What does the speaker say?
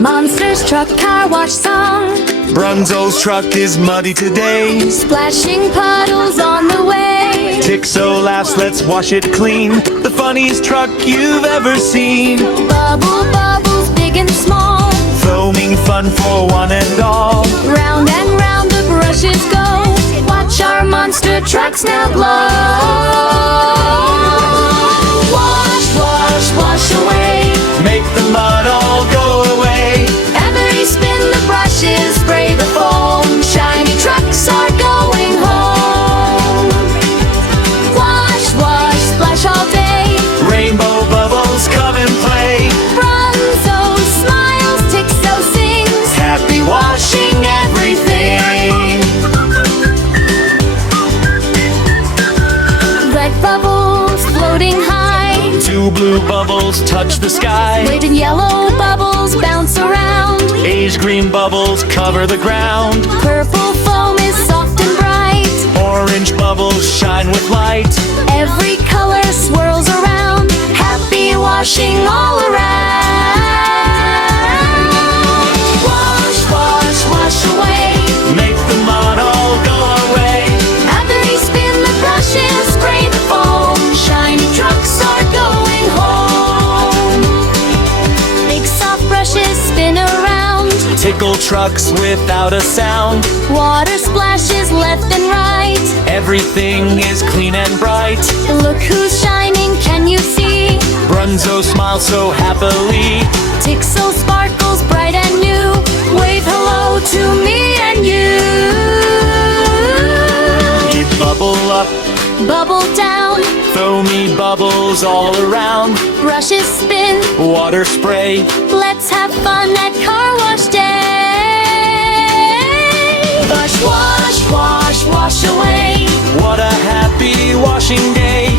Monsters truck car wash song. Brunzo's truck is muddy today. Splashing puddles on the way. Tixo laughs, let's wash it clean. The funniest truck you've ever seen. Bubble bubbles big and small. Foaming fun for one and all. Round and round the brushes go. Watch our monster trucks now glow. Wash, wash, wash away. Make the mud all go away. Every spin the brushes spray the foam. Shiny trucks are going home. Wash, wash, splash all day. Rainbow bubbles come and play. Brunzo smiles, Tixo sings. Happy washing everything. Red bubbles floating high. Two blue bubbles touch the sky. Red and yellow bubbles bounce around. Beige green bubbles cover the ground. Purple foam is soft and bright. Orange bubbles shine with light. Every color swirls around. Happy washing all around. Wash, wash, wash away. Make the mud all go away. Every spin the brushes spray the foam. Shiny trucks are going home. Big soft brushes spin around. Tickle trucks without a sound. Water splashes left and right. Everything is clean and bright. Look who's shining, can you see? Brunzo smiles so happily. Tixo sparkles bright and new. Wave hello to me and you. Bubble up, Bubble down, foamy bubbles all around. brushes spin. Water spray, Let's have fun at car wash day. Wash, wash, wash, wash away. what a happy washing day.